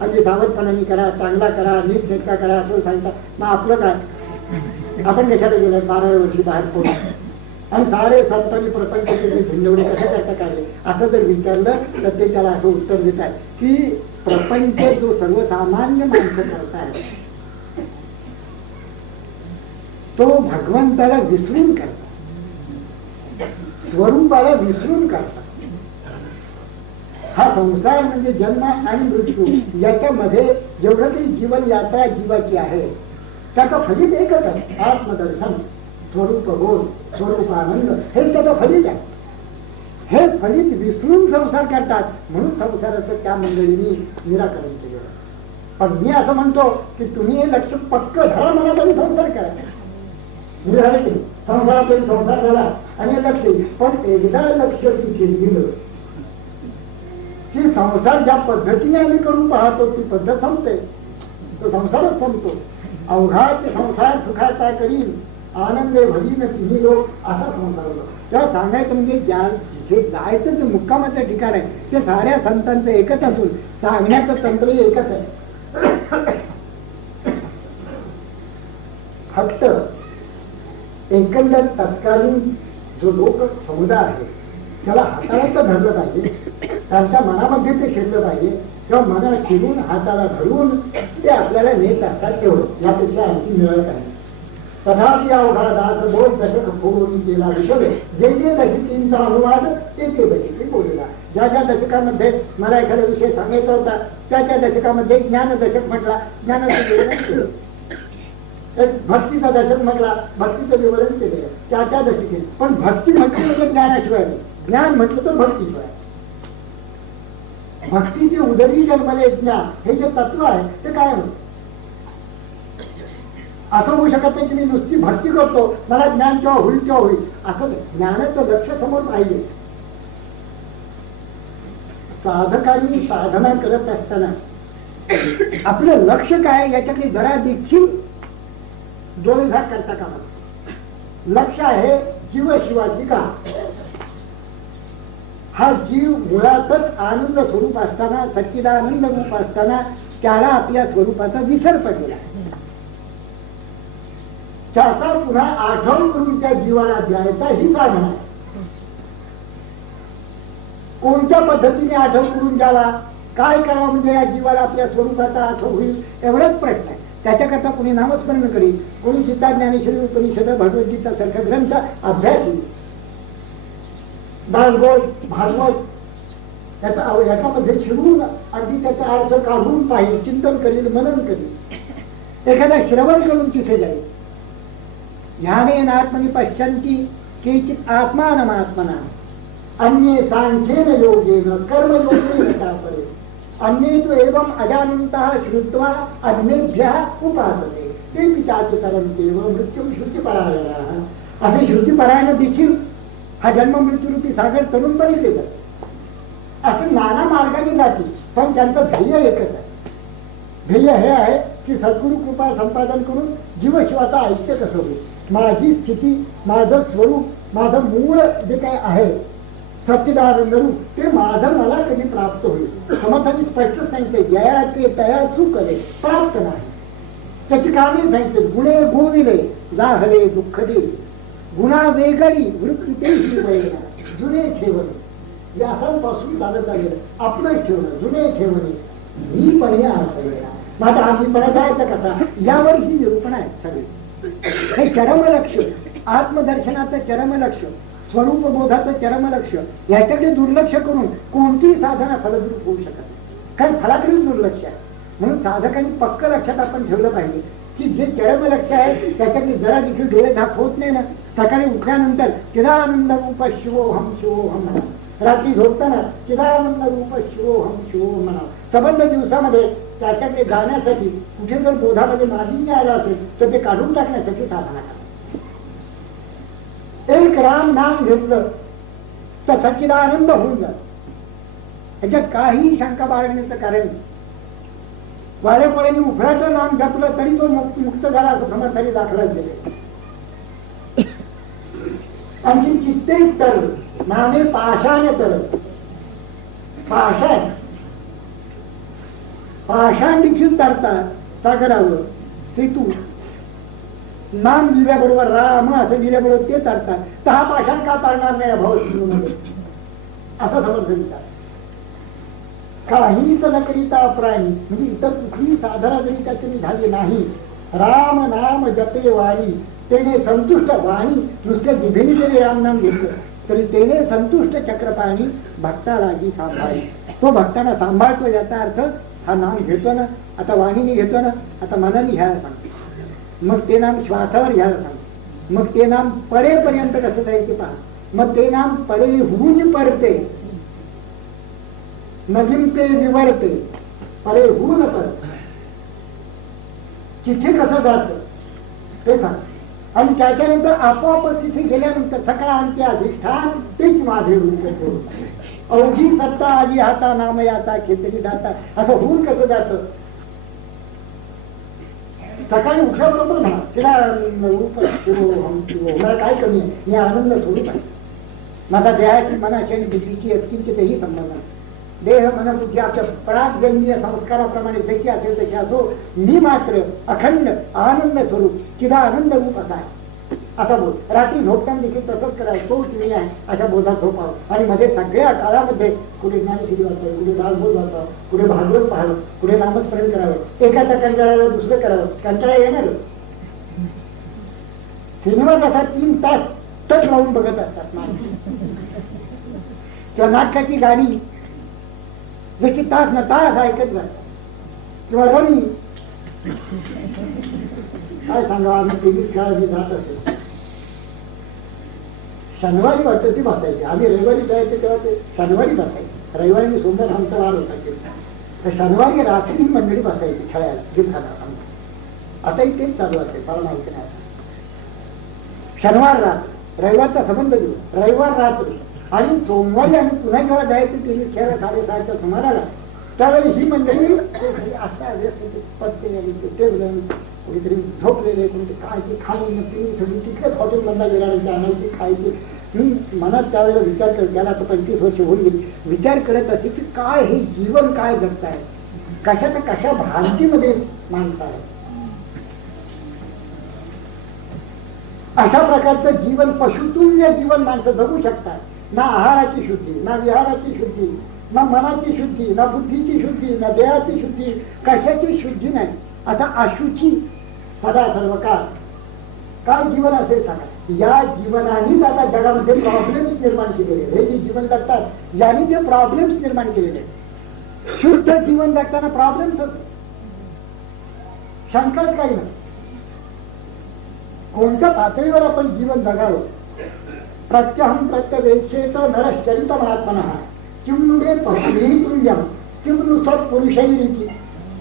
अगदी सावधपणाने करा चांगला करा नीट नेटका करा असं सांगता मग आपलं काय आपण कशाला गेलं 12 वर्षी बाहेर पडून आणि सारे संतांनी प्रपंच केले झिंडवडे कशा करता काढले असं जर विचारलं तर ते त्याला असं उत्तर देतात की प्रपंच जो सर्वसामान्य माणसं करतात तो भगवंताला विसरून करतात स्वरूपाला विसरून करतात. हा संसार म्हणजे जन्म आणि मृत्यू याच्यामध्ये जेवढं काही जीवन यात्रा जीवाची आहे त्याचं फलित एकच आहे आत्मदर्शन स्वरूप बोध, स्वरूप आनंद, हे त्याचं फलित आहे. हे फलित विसरून संसार करतात, म्हणून संसाराचं त्या मंडळींनी निराकरण केलं. पण मी असं म्हणतो की तुम्ही हे लक्ष पक्क धरा, मला तरी संसार करा. संसारातही संसार झाला आणि हे लक्ष, पण एकदा लक्ष तिथे दिलं की संसार ज्या पद्धतीने आम्ही करून पाहतो ती पद्धत संपते, तो संसारच संपतो. अवघात संसार सुखाचा करील, आनंदे भरीन तिन्ही लोक, असा संसार होतो. तेव्हा सांगायचं म्हणजे ज्या जिथे जायचं जे मुक्कामाचं ठिकाण आहे ते साऱ्या संतांचं एकच असून सांगण्याचं तंत्र एकच आहे. फक्त एकंदर तत्कालीन जो लोक समुदाय आहे त्याला हाताळायचं धरलं पाहिजे, त्यांच्या मनामध्ये ते शिरलं पाहिजे, किंवा मनात शिरून हाताला धरून ते आपल्याला नेत असतात, एवढं यापेक्षा आणखी मिळत आहे. तथापि अवघा दास बोध दशक फोडून केला विषय, जे जे दशकींचा अनुवाद ते ते दशकी बोलला. ज्या ज्या दशकामध्ये मला एखादा विषय सांगायचा होता त्या दशकामध्ये ज्ञान दशक म्हटला, ज्ञानाचं विवरण केलं. एक भक्तीचा दशक म्हटला, भक्तीचं विवरण केलं त्या दशकी. पण भक्ती म्हटली म्हणजे ज्ञानाशिवाय, ज्ञान म्हटलं तर भक्तीशिवाय. भक्तीचे उदरी जन्मले ज्ञान हे जे तत्व आहे ते काय होतं. असं होऊ शकत नाही की मी नुसती भक्ती करतो, मला ज्ञान केव्हा होईल असं नाही. ज्ञानाचं लक्ष समोर पाहिजे. साधकांनी साधना करत असताना आपलं लक्ष काय याच्याकडे जरा देखील डोळेझाक करता कामा नये. लक्ष आहे जीव शिवाची का. हा जीव मुळातच आनंद स्वरूप असताना, सच्चिदानंद रूप असताना त्याला आपल्या स्वरूपाचा विसर पडलेला आहे. त्याचा पुन्हा आठवण करून त्या जीवाला द्यायचा ही साधना आहे. कोणत्या पद्धतीने आठवण करून द्यावा, काय करावं म्हणजे या जीवाला आपल्या स्वरूपाचा आठवण होईल, एवढाच प्रश्न आहे. त्याच्याकरता कोणी नामस्मरण करील, कोणी गीता, ज्ञानेश्वरी, उपनिषद, भगवद्गीता सारख्या ग्रंथ अभ्यास होईल, दासबोध, भागवत याच्यामध्ये शिरून अगदी त्याचा अर्थ काढून पाहिजे, चिंतन करील, मनन करील, एखादा श्रवण करून तिथे जाईल. ध्यानेन आत्मनि पश्यन्ति केचित् आत्मानमात्मना अन्ये सांख्येन योगेन कर्मयोगेन तापरे अन्ये तु एवं अजानन्तः श्रुत्वा अन्येभ्यः उपासते ते चाचितरन्त्येव मृत्युं श्रुतिपरायणाः. असे श्रुतिपरायण देखील हा जन्म मृत्यूरूपी सागर तरुणपणे जातात. असं नाना मार्गाने जातील, पण त्यांचं ध्येय एकच आहे. ध्येय हे आहे की सद्गुरु कृपा संपादन करून जीवशिवाचा ऐक्य कसं होईल, माझी स्थिती, माझं स्वरूप, माझं मूळ जे काय आहे सच्चिदानंद रूप ते माझं मला कधी प्राप्त होईल. समर्थांनी स्पष्ट सांगितले, जयाचे तया चुकले प्राप्त नाही. त्याची कारणे सांगितले, गुणे गोविले जाहले दुःख दे, गुणा वेगळी वृत्ती ते जुने ठेवणे. व्यासांपासून चालत आलेलं आपलं ठेवणं, जुने ठेवणे, मी पण हे अर्थ माझा आम्ही पण जायचं कसा, यावर ही निरूपण आहे सगळी. हे चरमलक्ष, आत्मदर्शनाचं चरमलक्ष, स्वरूप बोधाचं चरमलक्ष, याच्याकडे दुर्लक्ष करून कोणतीही साधना फलद्रूप होऊ शकत नाही. कारण फलाकडे दुर्लक्ष आहे. म्हणून साधकांनी पक्क लक्षात आपण ठेवलं पाहिजे की जे चरमलक्ष आहे त्याच्याकडे जरा देखील डोळे झाक होत नाही ना. सकाळी उठल्यानंतर चिदानंद रूप शिवोहम शिवोहम म्हणा, रात्री झोपताना चिदानंद रूप शिवोहम शिवोहम म्हणा. सबंध दिवसामध्ये त्याच्याकडे जाण्यासाठी कुठे जर बोधामध्ये मालिन्य आलं असेल तर ते काढून टाकण्यासाठी साधना करा. एक राम नाम घेतलं तर सच्चिदानंद होऊन जात. त्याच्यात काही शंका बाळगण्याचं कारण नाही. वाऱ्यापळ्याने उफराट नाम जपलं तरी तो मुक्त झाला असं समर्थाने दाखला दिले. आणखी कित्येक तर नामे पाषाण तर पाषाण देखील तरतात सागरावर. सेतू नाम लिहिल्याबरोबर राम असं लिहिल्याबरोबर ते तरतात. तर हा पाषाण का तरणार नाही भाऊ असं समर्थन. काहीच न करिता प्राणी म्हणजे इतर कुठलीही साधना जरी त्याची झाली नाही. राम नाम जपे वाणी तेने संतुष्ट. वाणी नुसत्या जिभेने जरी राम नाम घेतलं तरी तेने संतुष्ट चक्रपाणी भक्तालागी सांभाळी. तो भक्तांना सांभाळतो याचा अर्थ हा नाम घेतो ना, आता वाणीने घेतो ना, आता मनाने घ्यायला सांगतो, मग ते नाम श्वासावर घ्यायला सांगतो. मग ते नाम परेपर्यंत कसं जाईल ते पहा. मग ते नाम परेहून परते, नगिंते विवरते, परेहून परते. तिथे कसं जात ते सांग. आणि त्याच्यानंतर आपोआपच तिथे गेल्यानंतर सकळांचे अधिष्ठान तेच माझे रूप ठेवून, अवघी सत्ता आली हाता नाम याचा खेचरी जाता, असं होऊन कसं जात. सकाळी उठल्याबरोबर म्हणा तिला रूप मला काय कमी आहे, मी आनंद स्वरूप आहे. माझा देहाची मनाची आणि बुद्धीची अत्यंतही संबंध आहे. देह मन बुद्धी आपल्या प्रागजन्य संस्काराप्रमाणे जशी असेल तशी असो, मी मात्र अखंड आनंद स्वरूप चिदानंद रूप असा आहे. असा बोध रात्री झोपताना देखील तसंच करायचं, तोच मी आहे अशा बोधात झोपावं. आणि मध्ये सगळ्या काळामध्ये कुठे ज्ञानशिरी वाचावं, कुठे दासबोध वाचावं, कुठे भागवत पाहावं, कुठे नामस्मरण करावं. एखाद्या कंटाळ्याला दुसरं करावं, कंटाळा येणार. सिनेमा कसा 3 तास तच राहून बघत असतात किंवा नाटकाची गाणी जशी तास ना तास ऐकत जातात, किंवा रमी काय सांगा आम्ही टीव्हीत खेळायला जात असेल. शनिवारी वाटतं ती बसायची. आम्ही रविवारी जायचे तेव्हा ते शनिवारी बसायचे. रविवारी मी सोमवार आमचा वार होता तर शनिवारी रात्री ही मंडळी बसायची खेळायला जिमखाना. आताही तेच चालू असेल, मला माहिती नाही. शनिवार रात्र, रविवारचा संबंध दिवस, रविवार रात्र आणि सोमवारी आम्ही पुन्हा जेव्हा जायचं टीव्ही खेळायला 6:30च्या सुमाराला, त्यावेळी ही मंडळी असा पत्ते आणि टेबल कुठेतरी झोपलेले, कुठे खायची खाली पिणी थोडी तिकडेच हॉटेलमधला गेल्यानंतर आणायची खायची. मी मनात त्यावेळेला विचार करत, त्याला आता 25 वर्ष होऊन गेली, विचार करत असे की काय हे जीवन काय जगताय, कशाच्या कशा भ्रांतीमध्ये माणसं आहे. अशा प्रकारचं जीवन, पशुतुल्य जीवन माणसं जगू शकतात. ना आहाराची शुद्धी, ना विहाराची शुद्धी, ना मनाची शुद्धी, ना बुद्धीची शुद्धी, ना देहाची शुद्धी, कशाची शुद्धी नाही. आता अशुची सदा सर्व काळ काय जीवन असेल सांगा. या जीवनानेच आता जगामध्ये प्रॉब्लेम्स निर्माण केलेले. हे जे जीवन जगतात यांनी ते प्रॉब्लेम्स निर्माण केलेले. शुद्ध जीवन जगताना प्रॉब्लेम्स शंकाच काही नाही. कोणत्या पातळीवर आपण जीवन जगावं. प्रत्यहम प्रत्यवेक्षेत नरश्चरित महात्मनः किंबे पशुही तुल्यम किंबनु सत्पुरुषैरीची.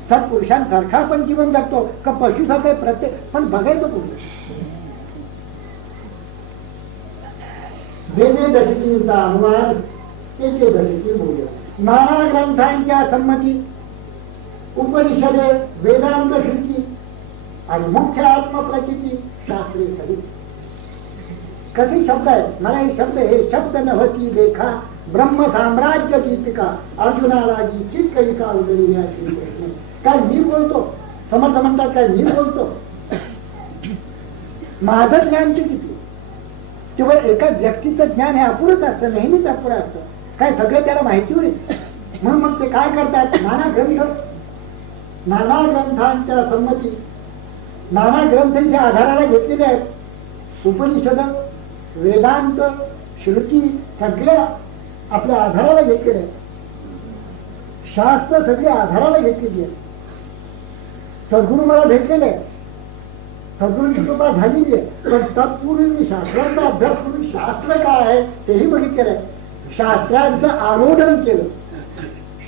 सत्पुरुषांसारखा आपण जीवन जगतो का पशुसारखं प्रत्येक, पण बघायचं पुरुष जे जे दशकींचा अनुवाद, ते ते दशकी मूल्य, नाना ग्रंथांच्या संमती, उपनिषदे, वेदांत श्रुती आणि मुख्य आत्मप्रचिती शास्त्रे सहित. कसे शब्द आहेत. मला हे शब्द, हे शब्द नव्हती देखा ब्रह्म साम्राज्य दीपिका अर्जुनाला जी चित्कळिका उजळी या श्रीकृष्ण. काय मी बोलतो, समर्थ म्हणतात काय मी बोलतो. माझं ज्ञान ते किती. केवळ एका व्यक्तीचं ज्ञान हे अपुरच असतं, नेहमीच अपुरं असतं. काय सगळं त्याला माहिती होईल म्हणून मग ते काय करतात, नाना ग्रंथ, नाना ग्रंथांच्या संमती, नाना ग्रंथांच्या आधाराला घेतलेले आहेत. उपनिषद, वेदांत, श्रुती सगळ्या आपल्या आधाराला घेतलेले आहेत. शास्त्र सगळी आधाराला घेतलेली आहे. सद्गुरू मला भेटलेले आहे, सद्गुरूंची कृपा झालेली आहे. पण तत्पूर्वी मी शास्त्रांचा अभ्यास करून शास्त्र काय आहे तेही बघितलेलं आहे. शास्त्रांचं आरोढन केलं,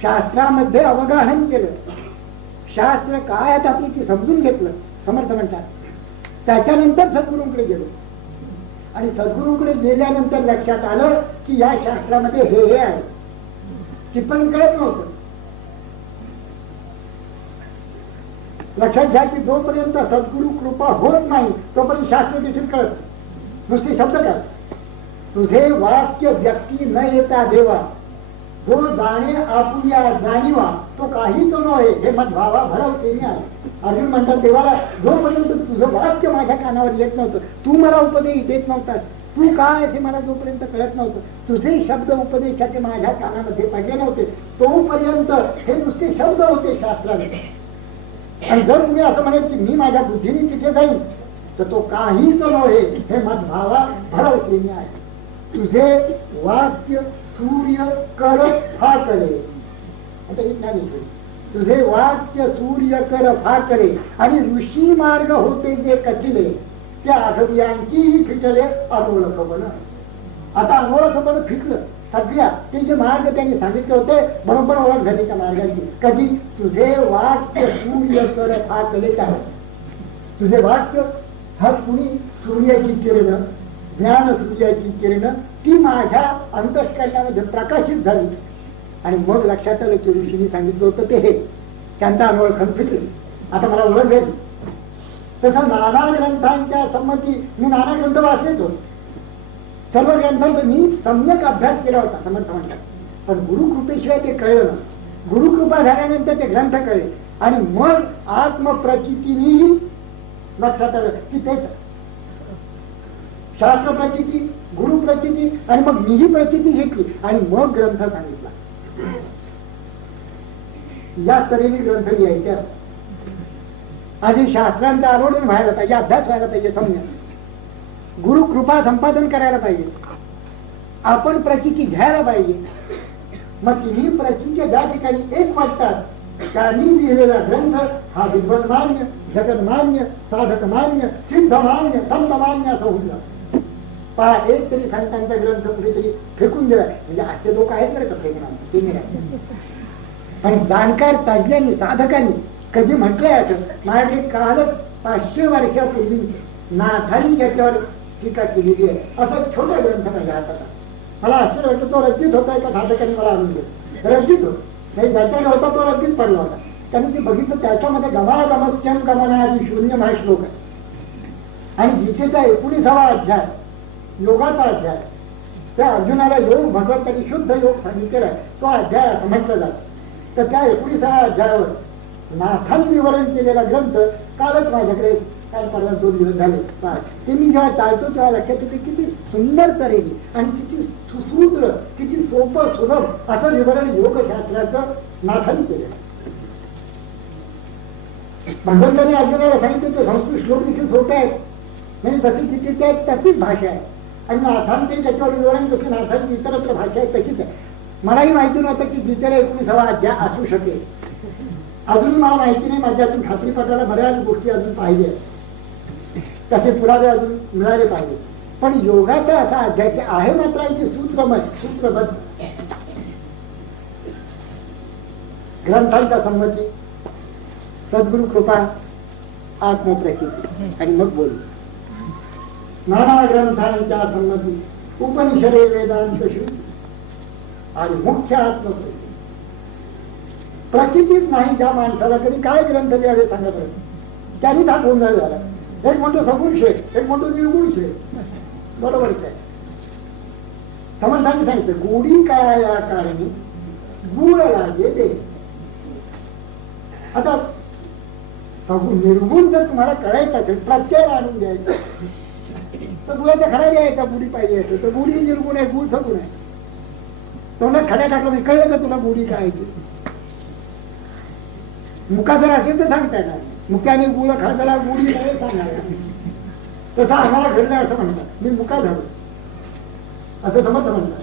शास्त्रामध्ये अवगाहन केलं, शास्त्र काय आहेत आपली ती समजून घेतलं. समर्थ म्हणतात त्याच्यानंतर सद्गुरूंकडे गेलो. आणि सद्गुरूंकडे गेल्यानंतर लक्षात आलं की या शास्त्रामध्ये हे आहे. चित्तन कळत नव्हतं. लक्षात घ्या की जोपर्यंत सद्गुरू कृपा होत नाही तोपर्यंत शास्त्र देखील कळत. नुसते शब्द काय, तुझे वाक्य व्यक्ती न येता देवा, जो जाणे आपुया जाणीवा तो काहीच नव्हे हे मत भावा भरवतेने आले. अर्जुन म्हणतात देवाला, जोपर्यंत तुझं वाक्य माझ्या कानावर येत नव्हतं, तू मला उपदेश देत नव्हतास, तू काय हे मला जोपर्यंत कळत नव्हतं, तुझे शब्द उपदेशाचे माझ्या कानामध्ये पडले नव्हते, तोपर्यंत हे नुसते शब्द होते शास्त्राने. आणि जर तुम्ही असं म्हणेल की मी माझ्या बुद्धीने तिथे जाईन तर तो काहीच नव्हे हे मत भावा भरवतेने आहे. तुझे वाक्य सूर्य कर फाकरे. आता इथं तुझे वाक्य सूर्य कर फाकरे आणि ऋषी मार्ग होते जे कथिले त्या आठवड्यांचीही फिटले अनोळखपण. आता अनोळखपण फिटलं सगळ्या ते जे मार्ग त्यांनी सांगितले होते बरोबर ओळख झाली त्या मार्गाची. कधी तुझे वाक्य सूर्य कर फाकले काय, तुझे वाक्य हा कुणी सूर्याची किरण, ज्ञान सूर्याची किरण ती माझ्या अंतःकरणामध्ये प्रकाशित झाली. आणि मग लक्षात आलं की ऋषींनी सांगितलं होतं ते हे त्यांचा अनोळखण फिटलं. आता मला ओळख झाली. तसं नाना ग्रंथांच्या संमती मी नाना ग्रंथ वाचलेच होते. सर्व ग्रंथांचा मी सम्यक अभ्यास केला होता समर्थ म्हणतात. पण गुरुकृपेशिवाय ते कळलं ना. गुरुकृपा झाल्यानंतर ते ग्रंथ कळले आणि मग आत्मप्रचितीनेही लक्षात आलं की तेच शास्त्र प्रचिती, गुरु प्रचिती आणि मग मीही प्रचिती घेतली आणि मग ग्रंथ सांगितला. या तऱ्हेने ग्रंथ लिहायचे. आधी शास्त्रांचं आरोढण व्हायला पाहिजे, अभ्यास व्हायला पाहिजे, समजा गुरु कृपा संपादन करायला पाहिजे, आपण प्रचिती घ्यायला पाहिजे. मग तिन्ही प्रचिती ज्या ठिकाणी एक वाटतात त्यांनी लिहिलेला ग्रंथ हा विद्वान मान्य, जगत मान्य, साधक मान्य, सिद्ध मान्य, संत मान्य असं होऊन पहा. एक तरी संतांचा ग्रंथ कुठेतरी फेकून दिला म्हणजे असे लोक आहेत बरं का फेकणार ते नाही. आणि जाणकार तज्ञांनी साधकांनी कधी म्हटलंय माझ्याकडे कालच 500 वर्षापूर्वी नाथांनी त्याच्यावर टीका केलेली आहे. असा छोटा ग्रंथ माझ्या हातात. मला आश्चर्य वाटतं तो रद्दीत होता एका साधकांनी मला आणून दिला. रद्दीत होत नाही, ज्याच्याकडे होता तो रद्दीत पडला होता. त्यांनी ते बघितलं त्याच्यामध्ये गमागमत्यम गमनादी शून्य हा श्लोक आहे. आणि गीतेचा 19वा अध्याय योगाचा अध्याय, त्या अर्जुनाला योग भगवंतांनी शुद्ध योग सांगितलेला आहे तो अध्याय असं म्हटलं जातं. तर त्या 19व्या अध्यायावर नाथांनी विवरण केलेला ग्रंथ कालच माझ्याकडे काल परवा 2 दिवस झाले. ते मी जेव्हा चालतो तेव्हा लक्षात येते किती सुंदर तऱ्हेने आणि किती सुसूत्र, किती सोपं सुलभ असं विवरण योगशास्त्राचं नाथांनी केलेलं. भगवंतांनी अर्जुनाला सांगितलं ते संस्कृत श्लोक देखील सोपे आहेत म्हणजे तशी तिथे त्या त्याचीच भाषा आहे. आणि नाथांचे त्याच्यावर विवरण जशी नाथांची इतरत्र भाषा आहे तशीच आहे. मलाही माहिती नव्हतं की गीतेला 19वा अध्याय असू शकेल. अजूनही मला माहिती नाही. माझ्या अजून खात्री पटायला बऱ्याच गोष्टी अजून पाहिजे, तसे पुरावे अजून मिळाले पाहिजे. पण योगाचा असा अध्याय आहे मात्र याची सूत्रबद्ध ग्रंथांच्या संमती, सद्गुरु कृपा, आत्मप्रचिती आणि मग बोलू. नाना ग्रंथांच्या संमती, उपनिषदे, वेदांत, श्रुती आणि मुख्य आत्मप्रचिती. प्रचितीच नाही ज्या माणसाला कधी काय ग्रंथ द्यावे सांगत नाही त्यांनी हा गोंधळ झाला. एक म्हणतो सगुण शेख, एक म्हणतो निर्गुण शेख. बरोबरच आहे. समर्थांनी सांगितलं गोडी काय या कारणी गुळ लागे ते. आता सगुण निर्गुण जर तुम्हाला कळायचं असेल प्रत्यय आणून द्यायचा तर गुळाचा खडा द्यायचा. गुढी पाहिजे तर गुढी निर्गुण आहे, गुळ सगुण आहे. तोंडात खड्या टाकलं नाही कळलं का तुला गुढी काय ती. मुका जर असेल तर सांगता येणार. मुक्याने गुळ खाल्ला गुढी नाही सांगणार. तसं आम्हाला घडलं असं म्हणतात. मी मुका झालो असं समर्थ म्हणतात.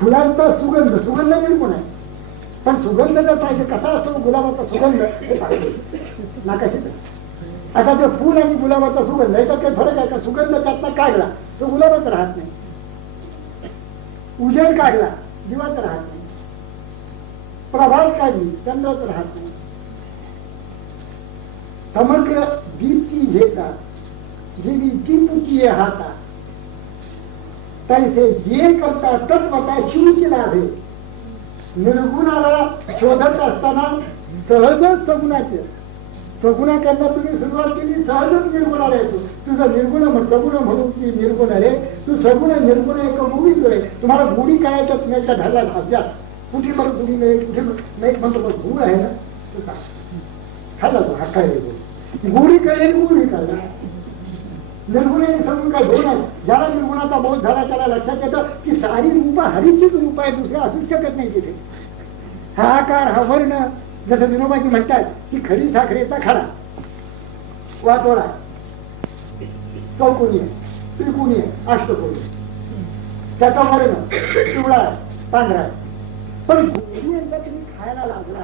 फुलांचा सुगंध, सुगंध निर्गुण आहे पण सुगंध जर पाहिजे कसा असतो गुलाबाचा सुगंध हे पाहिजे नाकाशी. आता ते फुल आणि गुलाबाचा सुगंध याच्यात काही फरक आहे का. सुगंध त्यातला काढला तो गुलाबाच राहत नाही, उजेड काढला दिवाच राहत नाही, प्रभात काढली चंद्राच राहत नाही. समग्र दीप्ती घेता जी दीपुची हाता तैसे जे करता तत्वता शिवची लाभे. निर्गुणाला शोधत असताना सहजच सगुणाचे सगुणाकडनं तुम्ही सुरुवात केली सहजच निर्गुणाला येतो. तुझं निर्गुण सगुण म्हणून ती निर्गुण रे तू सगुण निर्गुण एक गुढी रे. तुम्हाला गुढी करायचं तुम्ही ढाला अभ्यास कुठे बरं गुढी नाही कुठे नाही म्हणतो बघ गुढ आहे ना खाल्ला तो हा काय गुढी कळेल गुढी कळला. निर्गुण आणि सगुण काय दोन आहे. ज्याला निर्गुणाचा बोध झाला त्याला लक्षात येतं की सारी रूप हरीचीच रूप आहे, दुसऱ्या असू शकत नाही तिथे. हा आकार हा वर्ण जसं विनोबाजी म्हणतात की खडी साखरेचा खडा वाटोळा चौकोनी आहे, त्रिकोणी आहे, अष्टकोनी. त्याचा वर्ण पिवळा आहे, पांढरा आहे. पण गोडी एकदा तुम्ही खायला लागला